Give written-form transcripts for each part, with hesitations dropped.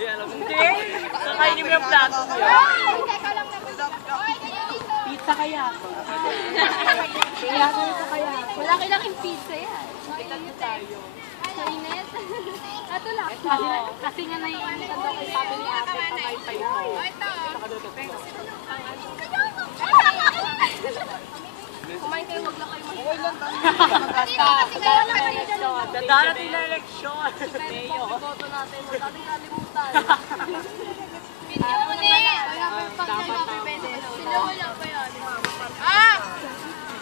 Hindi! Kakainin mo yung plato mo yun. Pizza kaya ako. Pizza kaya ako. Malaki-laking pizza yan. Ilan tayo? Mainit. Ito lang. Kasi nga naiinitan daw kay sabi ni ate pamay-pay ko. Kumain kayo, wag lang kayo Darating na eleksyon. Mayo. Boto natin, wag natin kalimutan. Video mo na Sinawala pa yan.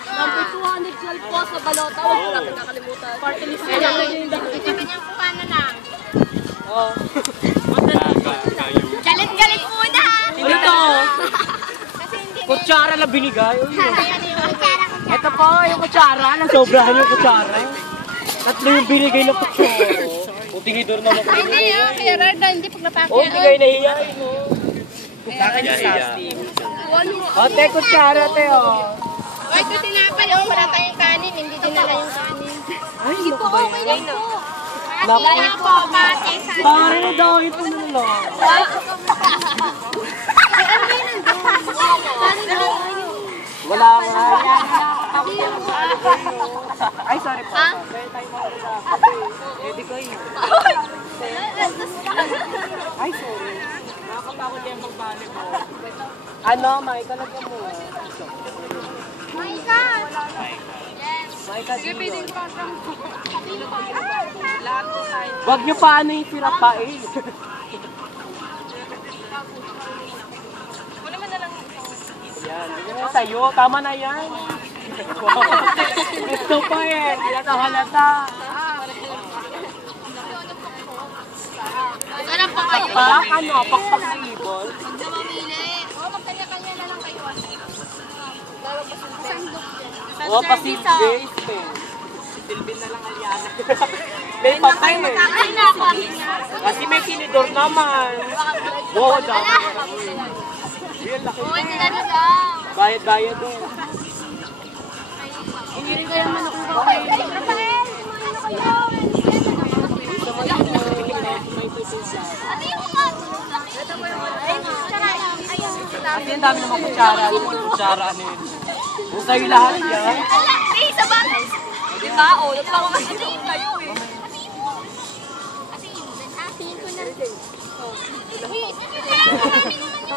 Number 212 po sa balota. Huwag mo natin nakalimutan. Party list na lang. Kanyang kuha na lang. Oo. Galit-galit muna. Ito. Kutsara na binigay. Ito po, yung kutsara. Nasobrahan yung kutsara. Tatlo yung binigay ng kutsara. Butingidor naman ko. Hindi yan. Kaya Rarda, hindi pag napakyan. Oo, hindi kayo nahihiyain. Bakit yung sasting? Ote, kutsara, te, oh. Ay, ito tinapay. Oh, wala tayong kanin. Hindi dinala yung kanin. Ay, hindi po, okay lang po. Wala po, mati. Pare na daw, ito na lang. Wala nga. Ay, sorry po. Pwede ko yun. Ay, sorry. Nakakatakot yan magbali mo. Ano, Maika, lagyan mo. Maika! Maika, dito. Huwag nyo paano yung sirapain. Yan, yan sa'yo. Tama na yan. Gusto pa eh. Halata. Sarap pa kayo. Pakpak? Ano? Pakpak na ibon? Huwag na mamili. Oo, magkanya-kanya na lang kayo. Sandok yan. Oo, passive base eh. Silbin na lang Aliana. May patay eh. Ay, naku. Kasi may tinidor naman. Wow, dami. Real laki. Oo, hindi na lang. Bayad-bayad eh. Hindi rin kaya man ako kayo. Rafael, kumain na kayo. Dito mo yun. May tutusa. Ano yung mga? Ito mo yung mga. Kasi ang dami naman kutsara. Kutsara ano yun. Kung sa'yo lahat yan. Isa ba? Diba? O, nagpakamasinin kayo eh. Atiin ko na. Uy, marami naman yun eh.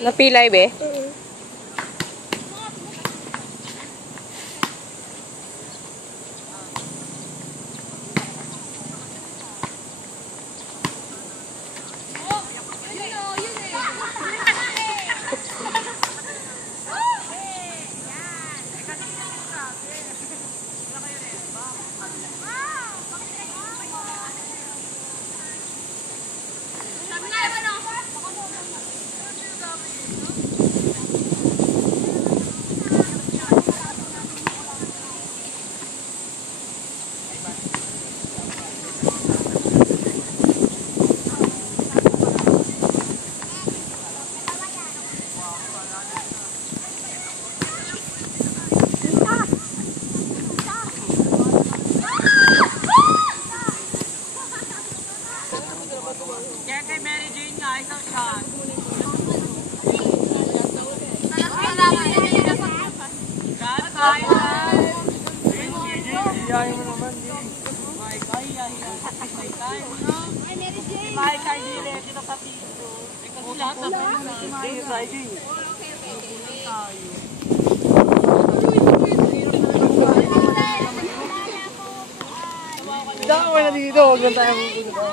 Napilay be? Iyayin mo naman. Maikay, hindi ready na pati ito. Kasi lahat na hindi Friday. Dako na dito, huwag lang tayo mabunutan.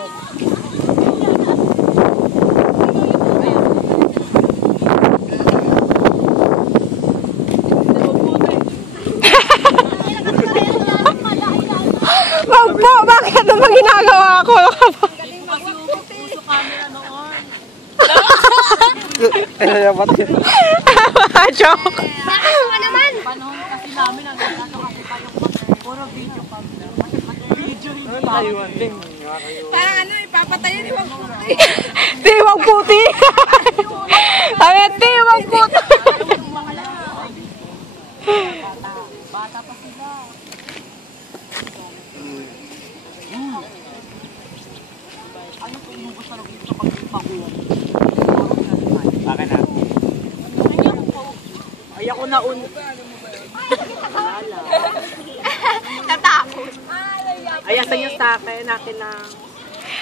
Magpo, bakit naman ginagawa ko? Dapat yun. Joke. Nakakatawa naman. Panahon kasi namin ang nagkakasi pa yung puro video camera. Video hindi tayuan din. Parang ano, ipapatayin ni Wang Puti. Tiwag puti. Sabi, tiwag puti. Bata pa sila. Ano po inubos na lang dito pag ipakuha? Bakit na? Ay ako na Natakot. Ay sa'yo sa akin, akin na.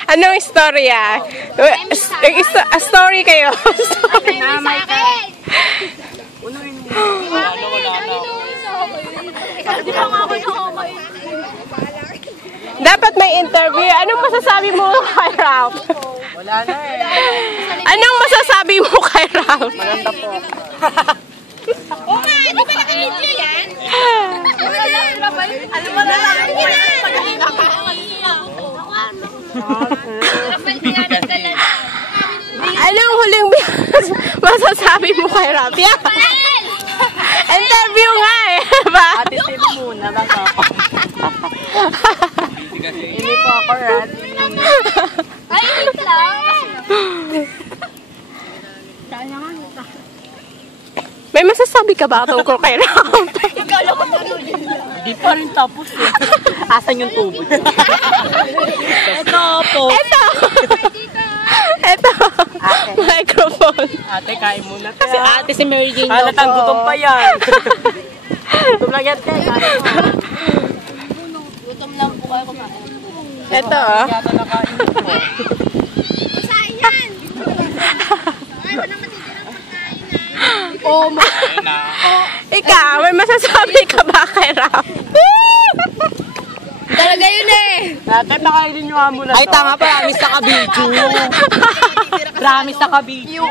Anong istorya? A story kayo. Ay, sa akin. Unuin mo. Wala na. Di ba nga ako nakakay? Dapat may interview. Anong masasabi mo kay Ralph? Wala na eh. Anong masasabi mo kay Ralph? Maganda po. Oo nga, di ba naka-video yan? Alam mo na lang mo yan. Pag-iba ka. Rafael, piyanan ka lang. Anong huling masasabi mo kay Ralph? Yeah. Interview nga eh. Ba? Ate, sino muna lang ako. Hindi po ako, Rat. Ay, wait lang. May masasabi ka ba tungkol kay Ralph? Di pa rin tapos eh. Asan yung tubig? Ito po. Ito. Microphone. Ate, kain muna. Si ate si Mary Jane daw Halatang po. gutom pa yan. Gutom lang yan, te. Gutom lang po kayo kumain. Ito oh. Yata nakain po. Kusain yan. Ay, walang matitirang pagkain ah. Ikaw, may masasabi ka ba kay Ralph? Talaga yun eh. Ate, pakainin nyo nga muna to. Ay, tama, promise na ka-video. Promise na ka-video.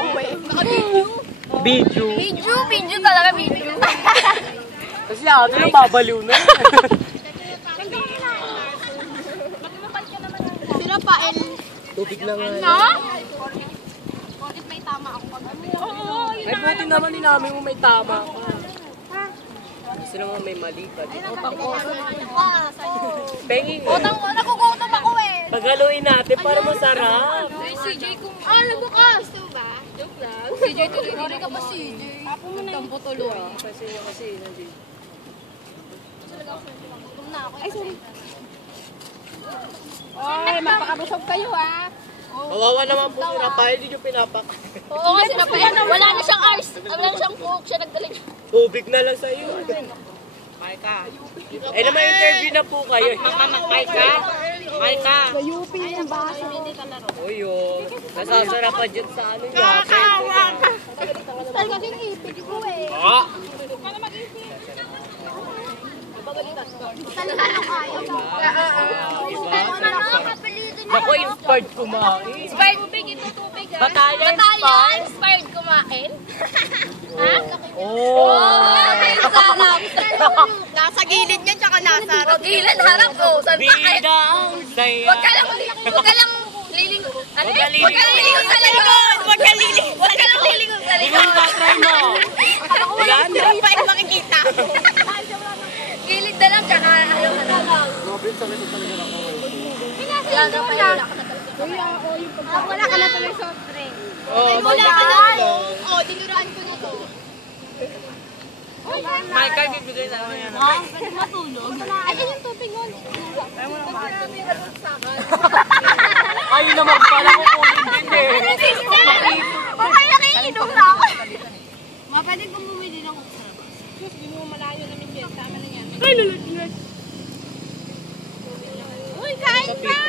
Video. Video talaga, video. Kasi ate, yung babaliw na. Sila pa, El. Tubig lang nga. No? Bakit may tama ako pag ano? Oo, yun Ay, buti naman din namin mo may tama ka. Gusto naman may mali pa. Utang ko. Pengi. Nagugutom ako eh. Paghaluin natin para masarap. CJ kung... Ah, nagbukas. Gusto ba? Joke lang. CJ tuloy din ka pa CJ. Apo mo na yung tuloy. Kasi nandito. Gutom na ako. Ay, sorry. Ay, mapakabusog kayo ha. Kawawa naman po si Rafael, hindi nyo pinapak. Oo, kasi wala na siyang ice. Wala na siyang coke. Siya nagdala niya. Tubig na lang sa iyo. Maika. Eh naman interview na po kayo. Maika. Maika. Gayupin yung baso. Uy, oh. Nasasarapan dyan sa ano niya. Talaga din ipig ko eh. Ah! Talaga ano kayo? Ano, kapilitin niyo. Ako inspired kumain. Inspired tubig, ito tubig ha. Batalyon Batalyon, inspired kumain. Ha? Oh! Ay, sarap. Nasa gilid niya, tsaka nasa harap. Gilid, harap ko. Saan pa kayo? Bida ang saya. Huwag ka lang lilingon. Ano yun? Huwag ka lang lilingon sa likod. Huwag ka lang lilingon sa likod. Tingnan ka, try mo. Wala na. Hindi pa yung makikita. Gilid na lang, tsaka ayaw na lang. Yan, Rafael. Wala ka na tuloy soft drink. Oh, Wala ka na. Oo, dinuraan ko na to. Michael, bibigay namin yan. Pwede matulog. Ay, yung tubig mo. Ay, mo naman. Ay, naman pala ko kunin din eh. O kaya nakiinom na ako. Ma, pwede kong bumili ng coke sa labas. Hindi mo malayo namin yan. Ay, nalaglag. Uy, kain ka!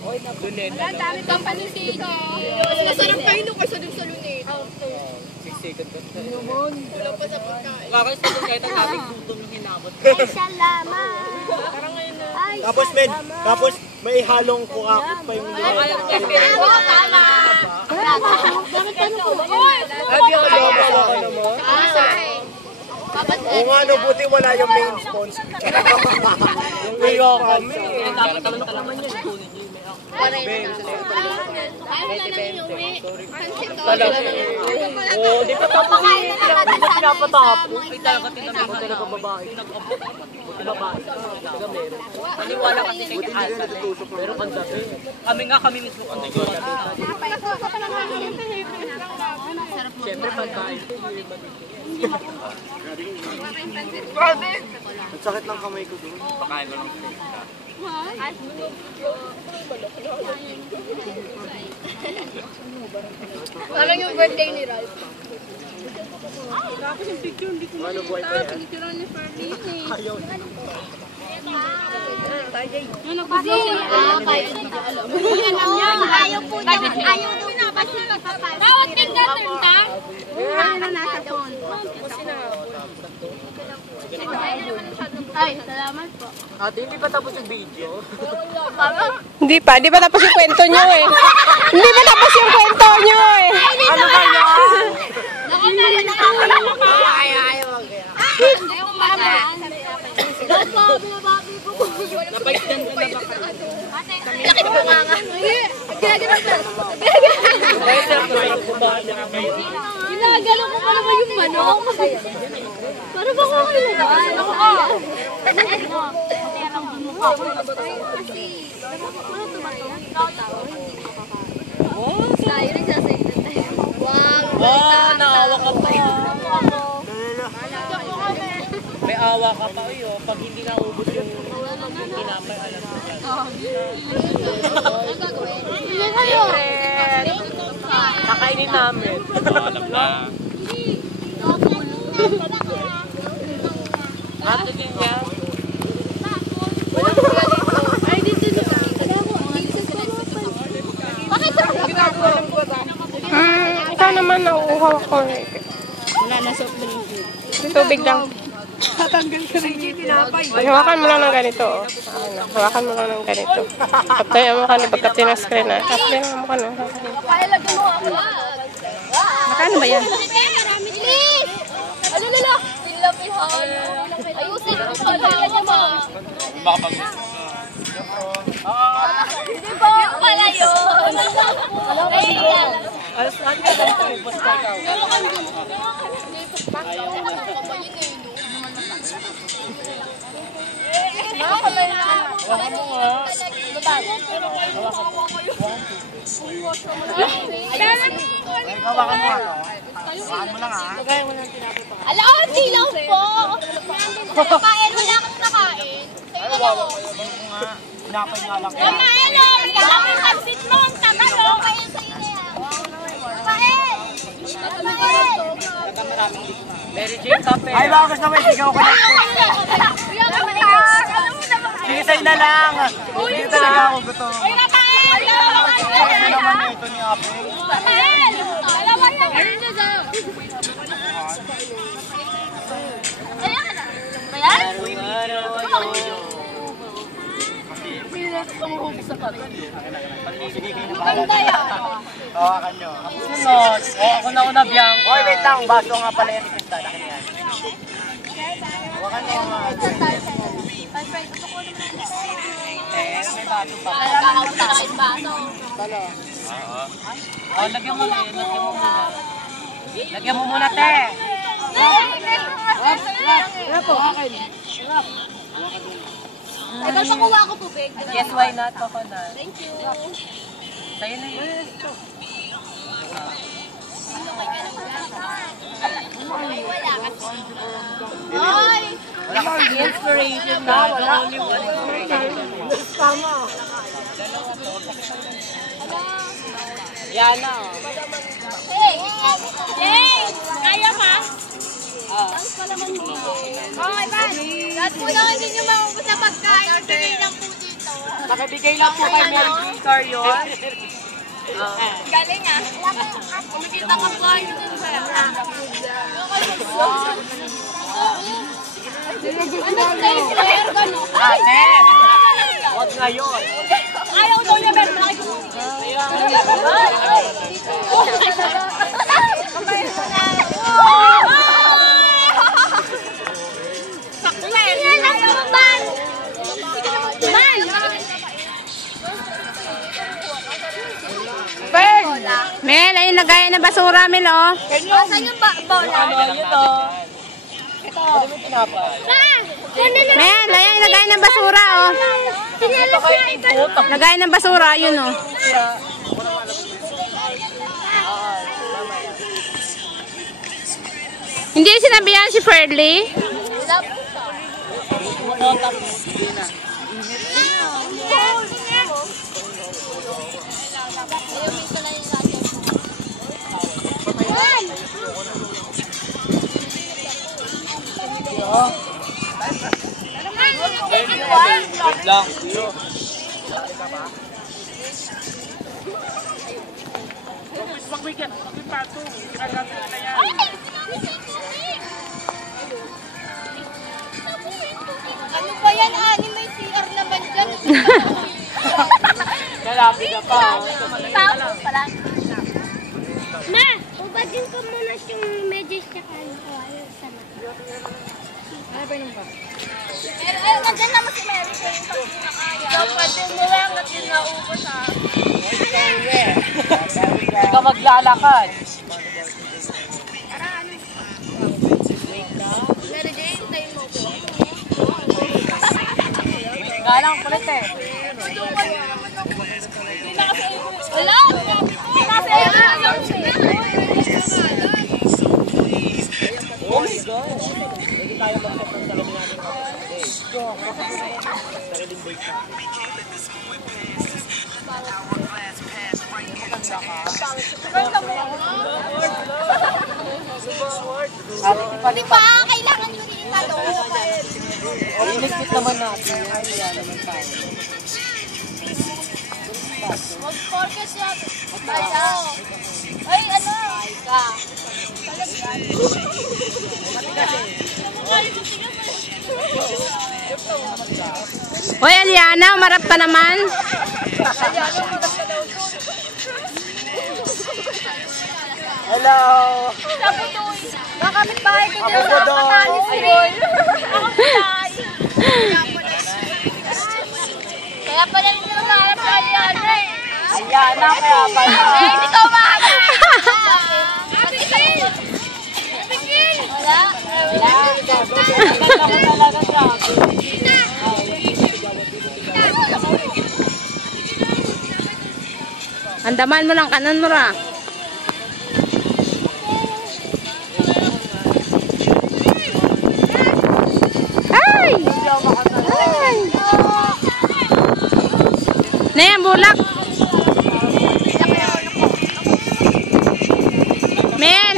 Wala, dami kang panisig. Masarap kain nung kasi dun sa lunit. 6 seconds ka. Wala pa sa pagkain. Bakit sa kahit ang dating gutom yung hinabot. Ay, salamat! Ay, Tapos, men, tapos may halong kukakot pa yung tama! Bakit pa nung Oo nga, no, buti wala yung main sponsor. Pero kami. Dapat naman yan. Kunin niyo yung may ako. Oo, di pa tapos eh. Di pa pinapatapos. Ay talaga tinamig ko talaga babae. Babae. Talaga meron. Maniwala kasi kay Alsa. Pero ang dati. Kami mismo kami. Siyempre pagkain. Ang sakit ng kamay ko doon. Pakain ko lang. Parang yung birthday ni Ralph. Ano buhay pa yan? Ayaw. Ayaw po daw. Ayaw daw pinapasok. Tawag din natin ta. Ano nasa phone? Ay, salamat po. Ate, hindi pa tapos yung video. Hindi pa tapos yung kwento nyo eh. Hindi pa tapos yung kwento nyo eh. Ano ba yan? Ako na rin nakakalaman pa. Ayaw mama. Dato, binababi ko. Napaikdan ka na ba? Laki na bunganga. Ginagano ka. Ginagano mo pa naman yung manok. Para ba ko kayo na? Ano ko? Tandaan mo. Kaya lang bumukha ko. Kasi, ano to ba to? Oh, tayo nagsasaydan tayo. Wow. Oh, naawa ka pa. May awa ka pa uyo. Pag hindi naubos yung tinapay, alam mo. Ano gagawin? Hindi kayo. Kakainin namin. Alam na. Ate din yan. Ay, dito nila. Bakit sa ginagawa? Ikaw naman nauuhaw ko eh. Wala na soft drink. Tubig lang. Tatanggal ka rin yung tinapay. Hawakan mo lang ng ganito. Oh. Hawakan mo lang ng ganito. Kaptayan mo ka na pagka tinascreen na. Kaptayan mo ka na. Pailagyan mo ako. Makano ba yan? Bilis! Ano nila? Pilapihan. Ayusin mo pa. Lagyan mo. Baka pag-gusto. Hindi ba? Yung pala yun. Ay, yan. Alas na ka lang. Basta ikaw. Hawakan mo nga. Hawakan mo nga. Hawakan mo lang ha. Ala, oh, silaw po. Nakain, wala akong nakain. Sa'yo na lang. Sinapay nga lang. Kumain, oh. Kalang yung pansit mo. Ang tagal, oh. Kain sa'yo na yan. Kumain. Kumain. Mary Jane Cafe. Ay, baka gusto mo, sigaw ko na. Sige, sa'yo na lang. Hindi talaga ako gutom. Uy, nakain! Ano naman ito ni Ape? Nakain! Dalawa yan! Ayun na daw! Ayan ka na! Ayan? Maganda yan! Hawakan nyo. Sunod. Ako na una, Biang. Hoy, wait lang. Baso nga pala yan. Ipistan. Akin yan. Hawakan nyo nga. May baso pa. Nakakautakin ba ito? Oh, lagyan mo na eh. Lagyan mo muna. Lagyan mo muna, te. Tagal pa kuha ko po, Beg. Yes, why not? Coconut. Thank you. Sa'yo na yun. Ay, wala kasi. Ay! Wala kasi inspiration na. Wala. Only one inspiration. Tama. Yana. Hey! Hey! Kaya pa? Ah. Okay, bye! Unang hindi nyo maubos sa pagkain. Bigay lang po dito. Nakabigay lang po kay Mary Jane Car yun. Galing ah. Kumikita ka po yun dun ba? Ano flavor? Gano'n? Ate! Huwag ngayon. Ayaw daw niya, pero Mel, ayun lagayan ng basura, Mel, oh. saan yung bola? Ano yun o? Ito. Ano mo tinapay? Mel, ayun lagayan ng basura, oh. Ito kayo input. Lagayan ng basura, yun, oh. Hindi sinabihan si Ferdy. Wait lang. Ano ba yan, Ani? May CR naman dyan. Lalapit na pa. Tapos pala. Ma, ubadin ko muna yung medyas niya kayo. Sana. Ano ba yung ba? Ay, nandyan naman si Mary Jane pag hindi na kaya. Dapat mo lang at yun naubos ha. Hindi ka maglalakad. Mary Jane, tayo mo po. Nga lang, kulit eh. Wala! Kasi Oh my God. Hindi tayo mag-set ng talaga natin. Di ba? Kailangan nyo rin italo. Inikit naman natin. Kaya naman tayo. Mag-focus yan. Ayaw. Ay, ano? Ay ka. Hoy, Aliana, umarap ka naman. Hello! Nakamit bahay ko Ako po doon. Kaya pala hindi mo nakalap sa Aliana eh. Ayan na kaya pala. Eh, hindi ka umahanap. Bigil! Bigil! Wala. Ganda ko talaga grabe. Andaman mo lang kanan mo ra. Ay! Ay! Nayan, bulak. Mel!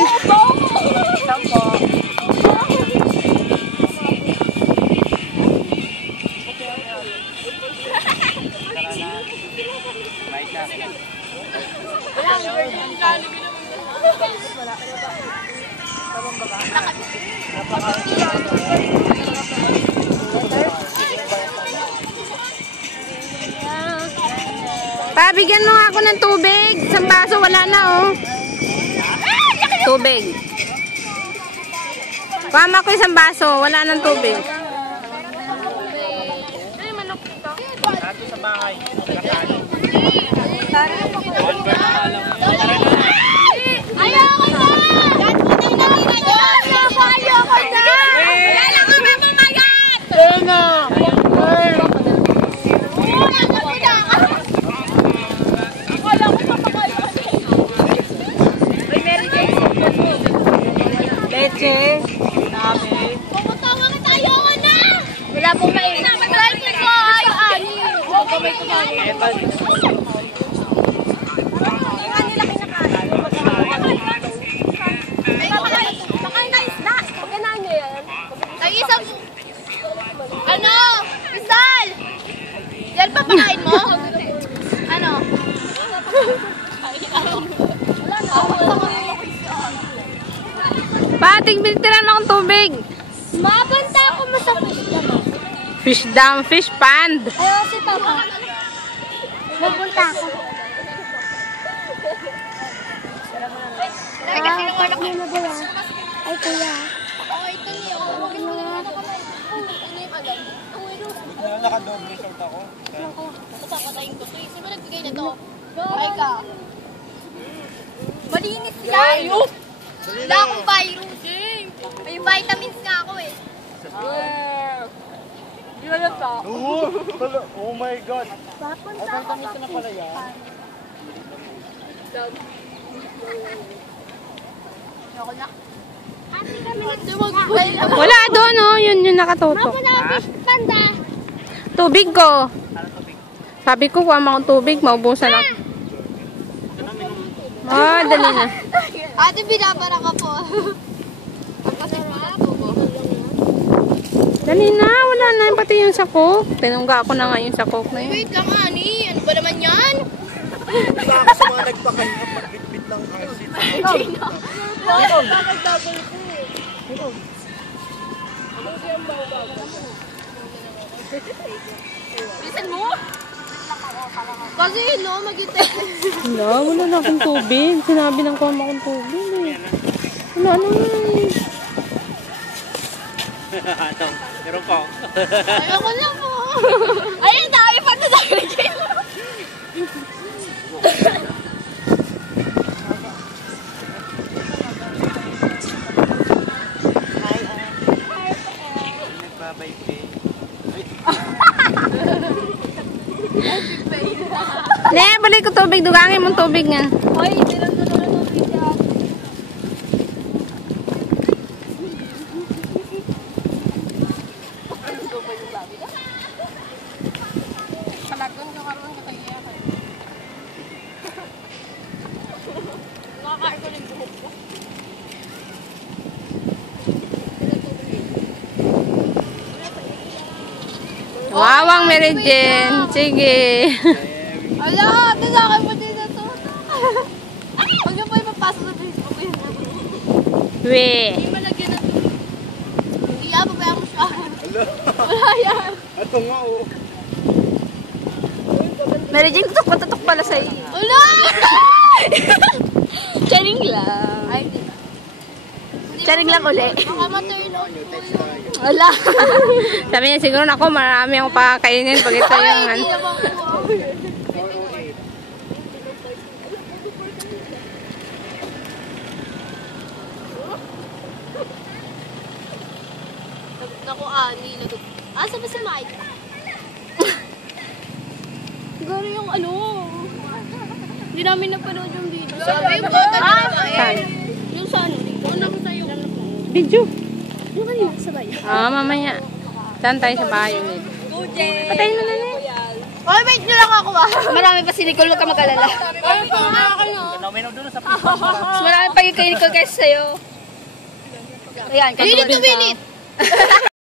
Pabigyan mo nga ako ng tubig. Isang baso, wala na oh. Tubig. Pama ko isang baso, wala nang tubig. Nato sa bahay. Ayoko na! Ayoko na! Wala lang kami mamagat! Leche. Namin. Pumunta nga kita, ayoko na! Wala pong mainit. Pag-lighting ko, ayaw ani. Huwag ka may kumain. Makain na isda. Pagkanaan nyo yan. Ay, isang... Bating binitiran akong tubig. Mapunta ako mo sa Fish dam, fish pond. ayaw si Papa. Mapunta ako. Ay, kasi nung anak mo na ba? Ay, kuya. Oo, ito niya. Naka-double short ako. Papatayin ko to eh. Sino ba nagbigay na to? Ay ka. Malinis yan. Wala akong virus. May vitamins nga ako eh. Oh my God. Papunta ako sa na pala yan. Ako na. Ate kami nagtawag. Wala doon, oh. Yun yung nakatutok. Mapunta ako fish panda. Tubig ko. Sabi ko, kuha mo akong tubig. Maubusan ako. Ah, dali na. Ate, binabara ka po. Dali na. Wala na. Pati yung sakok. Tinungga ako na nga yung sakok na yun. Wait lang, Ani. Ano ba naman yan? Wala ako sa mga nagpakanina. Pagbitbit ng RC. Bilisan mo. Kasi no, mag-itay. Wala na akong tubig. Sinabi ng kuha mo akong tubig eh. Wala na yan. Meron pa. Ayoko na po. Ayun, dami pa na dami. Nagbabay pe. Ne, balik ko tubig. Dugangin mong tubig nga. Hoy, hindi lang na naman video. Kalagong ka karoon ka kaya ka. Nakakain ko ng buhok ko. Wawang Merijen. Sige. Ala, tinakin mo din na to. Huwag niyo po ipapasok sa Facebook yun. We. Hindi malagyan na to. Hindi, pabayaan mo siya. Wala yan. Ito nga oh. Mary Jane, tutok pala sa'yo. Wala! Charing lang. Ay, hindi. Charing lang uli. Baka ma-turn off po yun. Wala. Sabi niya, siguro ako, marami akong pakakainin pag ito yung... Ay, hindi naman po. Naku, Ani. Asa ba si Mike? Siguro yung ano. Hindi namin napanood yung video. Sabi ko, Saan? yung sa ano, dito. Ano ko sa'yo? Video. Yung kanina, sabay. Mamaya. Saan tayo sa bahay ulit? Patayin mo na na. Oy, wait nyo lang ako Marami pa si Nicole, huwag ka mag-alala. Ay, Uminom doon sa Mas marami pa yung kay Nicole kaysa sa'yo. Ayan, katulad. Minute to minute!